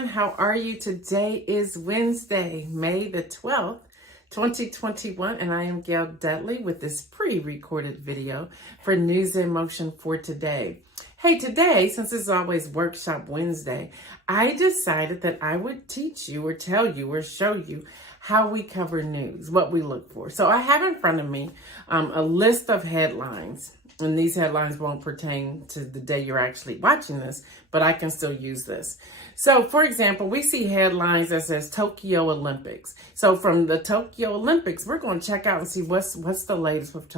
everyone. How are you? Today is Wednesday, May the 12th, 2021, and I am Gail Dudley with this pre-recorded video for News in Motion for today. Hey, today, since it's always Workshop Wednesday, I decided that I would teach you or tell you or show you how we cover news, what we look for. So I have in front of me a list of headlines. And these headlines won't pertain to the day you're actually watching this, but I can still use this. So, for example, we see headlines that says Tokyo Olympics. So from the Tokyo Olympics, we're going to check out and see what's the latest with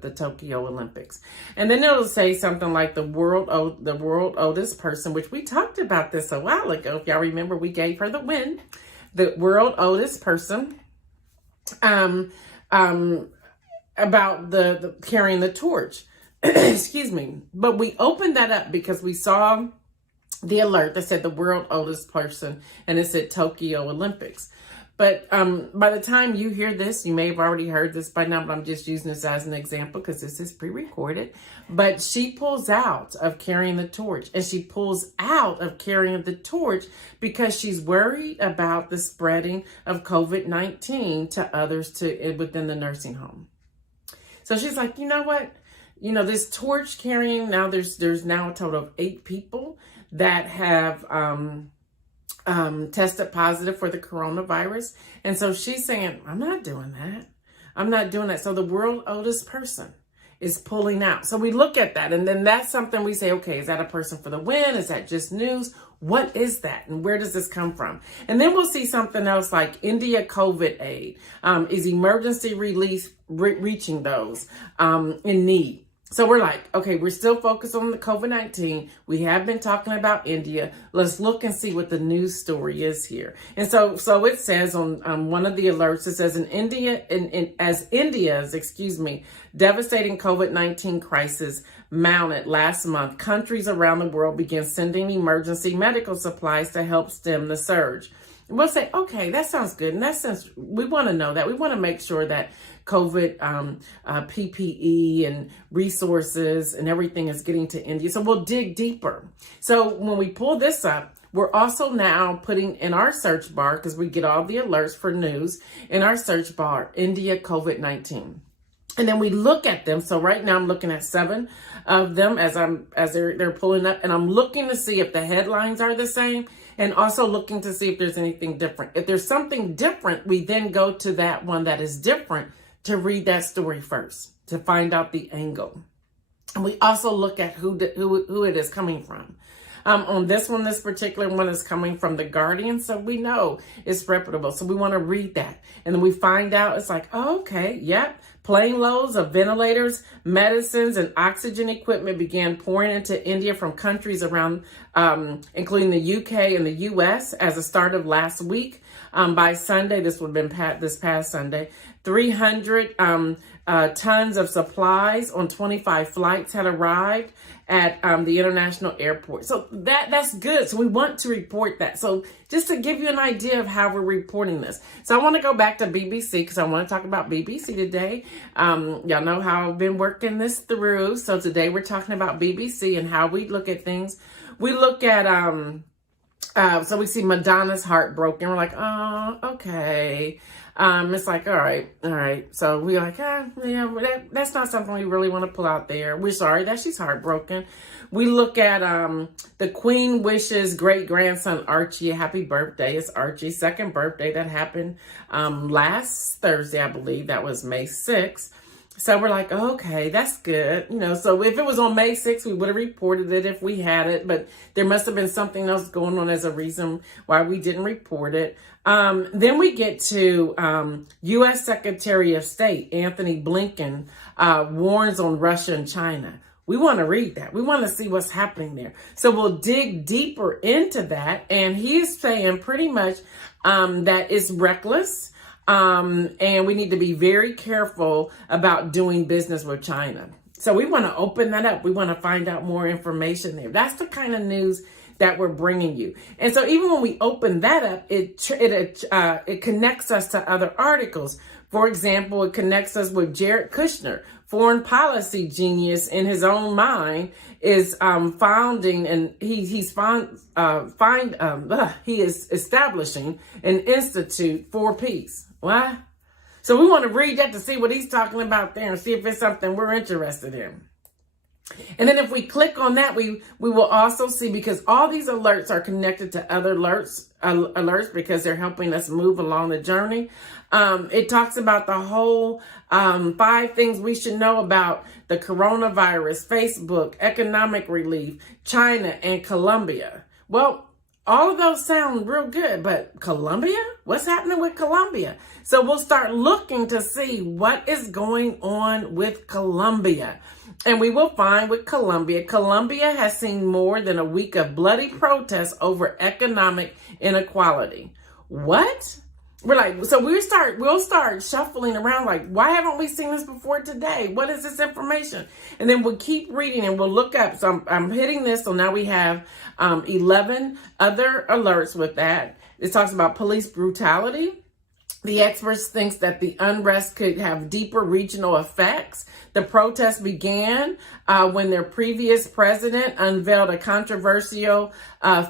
the Tokyo Olympics. And then it'll say something like the world oldest person, which we talked about this a while ago. If y'all remember, we gave her the win. The world oldest person, about the carrying the torch. Excuse me. But we opened that up because we saw the alert that said the world oldest person, and it said Tokyo Olympics. But by the time you hear this, you may have already heard this by now, but I'm just using this as an example because this is pre-recorded. But she pulls out of carrying the torch, and she pulls out of carrying the torch because she's worried about the spreading of COVID-19 to others within the nursing home. So she's like, you know what? You know, this torch carrying, now there's now a total of 8 people that have tested positive for the coronavirus. And so she's saying, I'm not doing that. I'm not doing that. So the world oldest person is pulling out. So we look at that, and then that's something we say, okay, is that a person for the win? Is that just news? What is that? And where does this come from? And then we'll see something else like India COVID aid. Is emergency relief reaching those in need? So we're like, okay, we're still focused on the COVID-19. We have been talking about India. Let's look and see what the news story is here. And so it says on one of the alerts, it says as India's devastating COVID-19 crisis mounted last month, countries around the world began sending emergency medical supplies to help stem the surge. And we'll say, okay, that sounds good. In that sense, we want to know that. We want to make sure that COVID PPE and resources and everything is getting to India. So we'll dig deeper. So when we pull this up, we're also now putting in our search bar, because we get all the alerts for news, in our search bar, India COVID-19. And then we look at them. So right now I'm looking at 7 of them as they're pulling up, and I'm looking to see if the headlines are the same, and also looking to see if there's anything different. If there's something different, we then go to that one that is different to read that story first, to find out the angle. And we also look at who it is coming from. On this one, this particular one is coming from The Guardian, so we know it's reputable. So we want to read that. And then we find out, it's like, oh, okay, yep. Plane loads of ventilators, medicines, and oxygen equipment began pouring into India from countries around, including the UK and the US, as a start of last week. By Sunday, this would have been this past Sunday, 300 tons of supplies on 25 flights had arrived at the international airport. So that's good. So we want to report that. So just to give you an idea of how we're reporting this. So I want to go back to BBC because I want to talk about BBC today. Y'all know how I've been working this through. So today we're talking about BBC and how we look at things. We look at, so we see Madonna's heartbroken. We're like, oh, okay. It's like, all right. So we're like, that's not something we really want to pull out there. We're sorry that she's heartbroken. We look at the Queen wishes great-grandson Archie a happy birthday. It's Archie's 2nd birthday that happened last Thursday, I believe. That was May 6th. So we're like, okay, that's good. You know, so if it was on May 6th, we would have reported it if we had it, but there must have been something else going on as a reason why we didn't report it. Then we get to U.S. Secretary of State Anthony Blinken warns on Russia and China. We want to read that. We want to see what's happening there. So we'll dig deeper into that. And he's saying pretty much that it's reckless. And we need to be very careful about doing business with China. So we want to open that up. We want to find out more information there. That's the kind of news that we're bringing you. And so even when we open that up, it connects us to other articles. For example, it connects us with Jared Kushner, foreign policy genius in his own mind, is founding, and he is establishing an institute for peace. What? So we want to read that to see what he's talking about there and see if it's something we're interested in. And then if we click on that, we will also see, because all these alerts are connected to other alerts because they're helping us move along the journey. It talks about the whole 5 things we should know about the coronavirus, Facebook, economic relief, China, and Colombia. Well, all of those sound real good, but Colombia? What's happening with Colombia? So we'll start looking to see what is going on with Colombia. And we will find with Colombia has seen more than a week of bloody protests over economic inequality. What? We're like, so we'll start shuffling around like, why haven't we seen this before today? What is this information? And then we'll keep reading and we'll look up. So I'm hitting this. So now we have 11 other alerts with that. It talks about police brutality. The experts think that the unrest could have deeper regional effects. The protests began when their previous president unveiled a controversial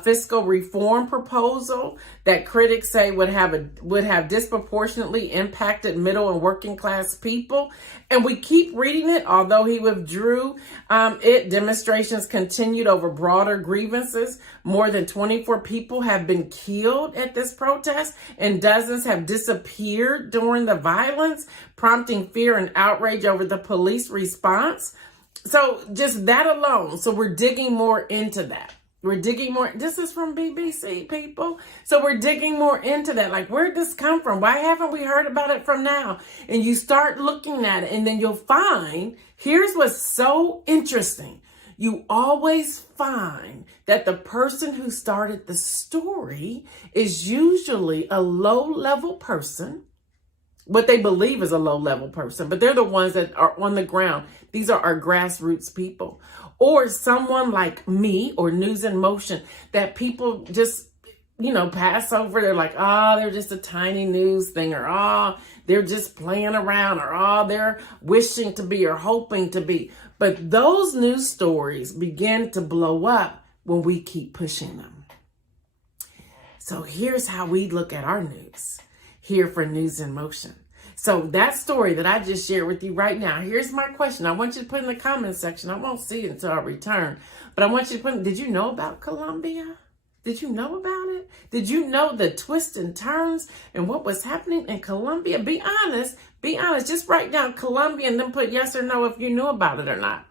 fiscal reform proposal that critics say would have disproportionately impacted middle and working class people. And we keep reading it. Although he withdrew demonstrations continued over broader grievances. More than 24 people have been killed at this protest, and dozens have disappeared during the violence, prompting fear and outrage over the police response. So just that alone. So we're digging more into that. We're digging more. This is from BBC, people. So we're digging more into that. Like, where'd this come from? Why haven't we heard about it from now? And you start looking at it, and then you'll find, here's what's so interesting. You always find that the person who started the story is usually a low-level person, what they believe is a low-level person, but they're the ones that are on the ground. These are our grassroots people. Or someone like me or News in Motion that people just, pass over. They're like, they're just a tiny news thing, or they're just playing around, or they're wishing to be or hoping to be. But those news stories begin to blow up when we keep pushing them. So here's how we look at our news here for News in Motion. So that story that I just shared with you right now, here's my question. I want you to put in the comment section. I won't see it until I return. But I want you to put, did you know about Colombia? Did you know about it? Did you know the twists and turns and what was happening in Colombia? Be honest. Just write down Colombia and then put yes or no if you knew about it or not.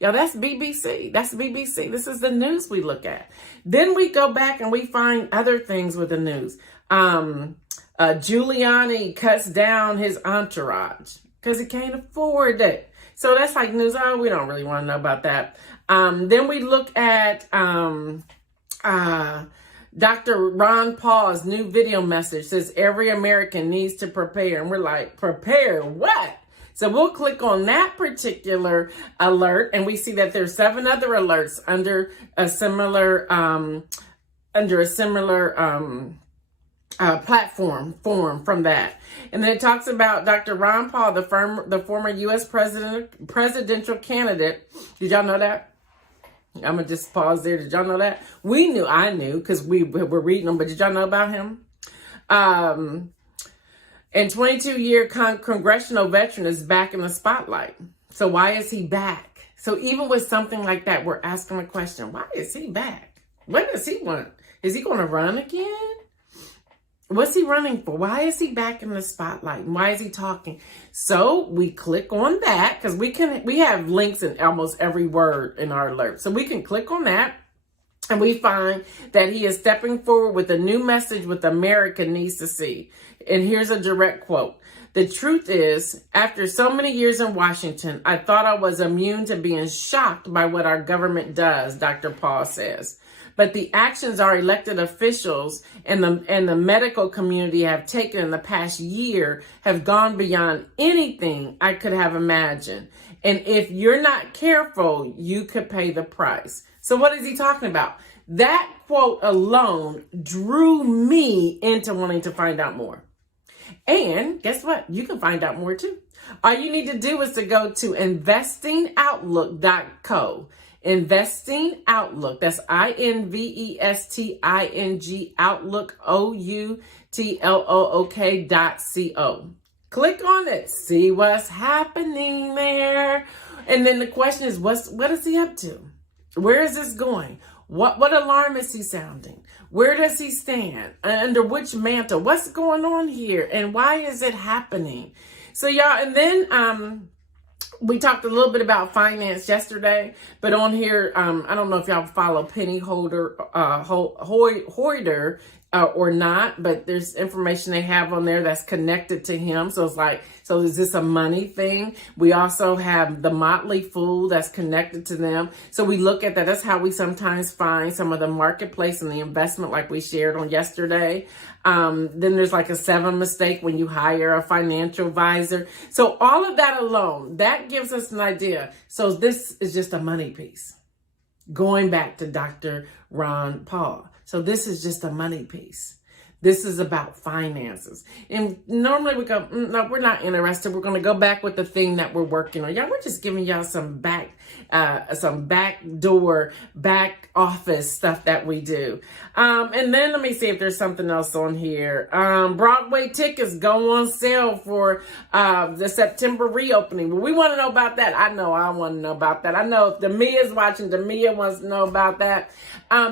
Yo, that's BBC. That's BBC. This is the news we look at. Then we go back and we find other things with the news. Giuliani cuts down his entourage because he can't afford it. So that's like news. We don't really want to know about that. Then we look at Dr. Ron Paul's new video message says every American needs to prepare. And we're like, prepare what? So we'll click on that particular alert, and we see that there's 7 other alerts under a similar platform form from that. And then it talks about Dr. Ron Paul, the former U.S. presidential candidate. Did y'all know that? I'm going to just pause there. Did y'all know that? I knew because we were reading them, but did y'all know about him? And 22-year congressional veteran is back in the spotlight. So why is he back? So even with something like that, we're asking the question, why is he back? What does he want? Is he going to run again? What's he running for? Why is he back in the spotlight? And why is he talking? So we click on that because we have links in almost every word in our alert. So we can click on that and we find that he is stepping forward with a new message what America needs to see. And here's a direct quote. The truth is, after so many years in Washington, I thought I was immune to being shocked by what our government does, Dr. Paul says. But the actions our elected officials and the medical community have taken in the past year have gone beyond anything I could have imagined. And if you're not careful, you could pay the price. So what is he talking about? That quote alone drew me into wanting to find out more. And guess what? You can find out more too. All you need to do is to go to investingoutlook.co. Investing Outlook. That's INVESTING Outlook OUTLOOK.co. Click on it. See what's happening there. And then the question is, what is he up to? Where is this going? What alarm is he sounding? Where does he stand? Under which mantle? What's going on here? And why is it happening? So y'all, and then we talked a little bit about finance yesterday, but on here, I don't know if y'all follow Penny Hoyder or not, but there's information they have on there that's connected to him. So it's like, so is this a money thing? We also have the Motley Fool that's connected to them. So we look at that. That's how we sometimes find some of the marketplace and the investment, like we shared on yesterday. Then there's like a 7 mistake when you hire a financial advisor. So all of that alone, that gives us an idea. So this is just a money piece. Going back to Dr. Ron Paul. So this is just a money piece. This is about finances. And normally we go, no, we're not interested. We're going to go back with the thing that we're working on. Y'all, we're just giving y'all some back door, back office stuff that we do. And then let me see if there's something else on here. Broadway tickets go on sale for the September reopening. Well, we want to know about that. I know I want to know about that. I know if Damia's watching, Damia wants to know about that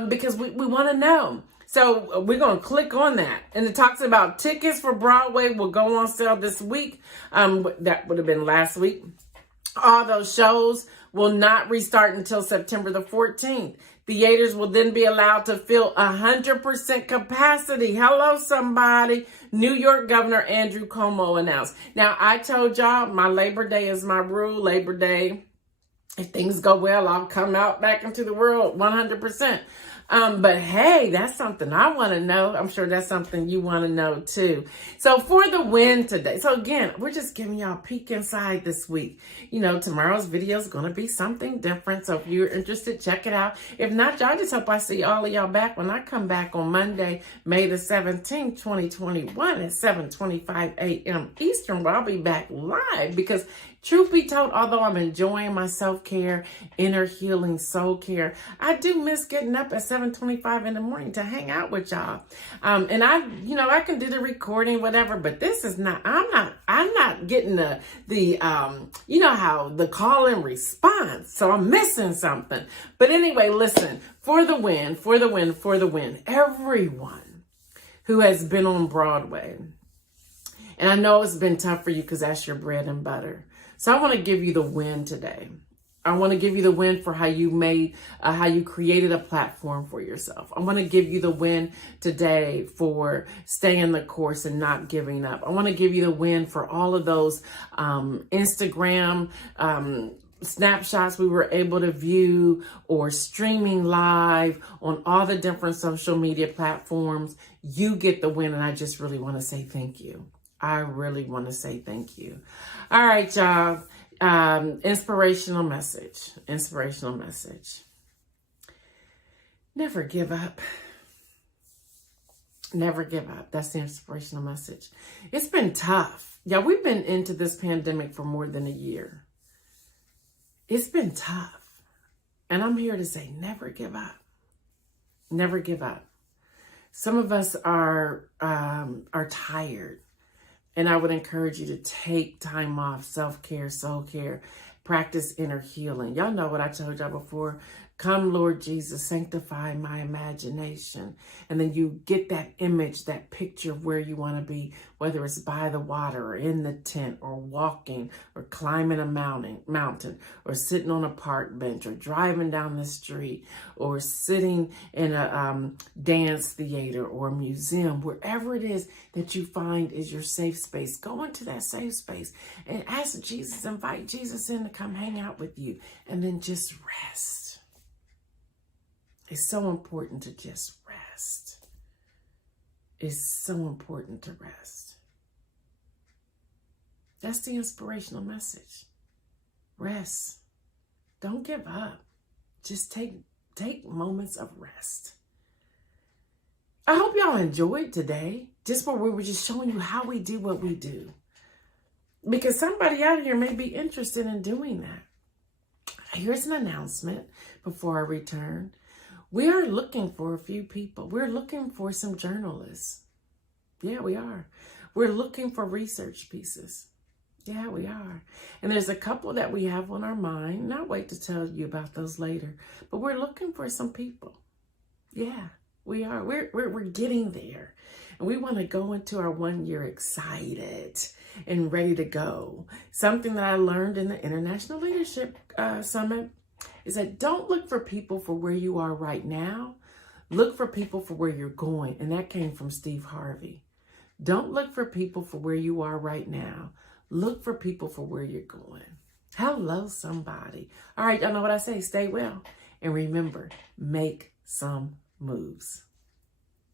because we want to know. So we're going to click on that. And it talks about tickets for Broadway will go on sale this week. That would have been last week. All those shows will not restart until September the 14th. Theaters will then be allowed to fill 100% capacity. Hello, somebody. New York Governor Andrew Cuomo announced. Now, I told y'all my Labor Day is my rule. Labor Day, if things go well, I'll come out back into the world 100%. But hey, that's something I want to know. I'm sure that's something you want to know too. So for the win today. So again, we're just giving y'all a peek inside this week. You know, tomorrow's video is going to be something different. So if you're interested, check it out. If not, y'all, just hope I see all of y'all back when I come back on Monday, May the 17th, 2021 at 7:25 a.m. Eastern, where I'll be back live because truth be told, although I'm enjoying my self-care, inner healing, soul care, I do miss getting up at 7:25 in the morning to hang out with y'all. And I can do the recording, whatever, but this is not, I'm not getting the how the call and response. So I'm missing something. But anyway, listen, for the win, everyone who has been on Broadway, and I know it's been tough for you because that's your bread and butter. So I want to give you the win today. I want to give you the win for how you created a platform for yourself. I want to give you the win today for staying the course and not giving up. I want to give you the win for all of those Instagram snapshots we were able to view or streaming live on all the different social media platforms. You get the win, and I just really want to say thank you. I really want to say thank you. All right, y'all. Inspirational message. Never give up. Never give up. That's the inspirational message. It's been tough. Yeah, we've been into this pandemic for more than a year. It's been tough. And I'm here to say, never give up. Never give up. Some of us are tired. And I would encourage you to take time off, self-care, soul care, practice inner healing. Y'all know what I told y'all before. Come, Lord Jesus, sanctify my imagination. And then you get that image, that picture of where you want to be, whether it's by the water or in the tent or walking or climbing a mountain or sitting on a park bench or driving down the street or sitting in a dance theater or museum, wherever it is that you find is your safe space. Go into that safe space and ask Jesus, invite Jesus in to come hang out with you, and then just rest. It's so important to just rest. It's so important to rest. That's the inspirational message. Rest. Don't give up. Just take moments of rest. I hope y'all enjoyed today. Just where we were just showing you how we do what we do. Because somebody out here may be interested in doing that. Here's an announcement before I return. We are looking for a few people. We're looking for some journalists. Yeah, we are. We're looking for research pieces. Yeah, we are. And there's a couple that we have on our mind. And I'll wait to tell you about those later. But we're looking for some people. Yeah, we are. We're getting there. And we want to go into our 1 year excited and ready to go. Something that I learned in the International Leadership Summit is that don't look for people for where you are right now. Look for people for where you're going. And that came from Steve Harvey. Don't look for people for where you are right now. Look for people for where you're going. Hello, somebody. All right, y'all know what I say. Stay well. And remember, make some moves.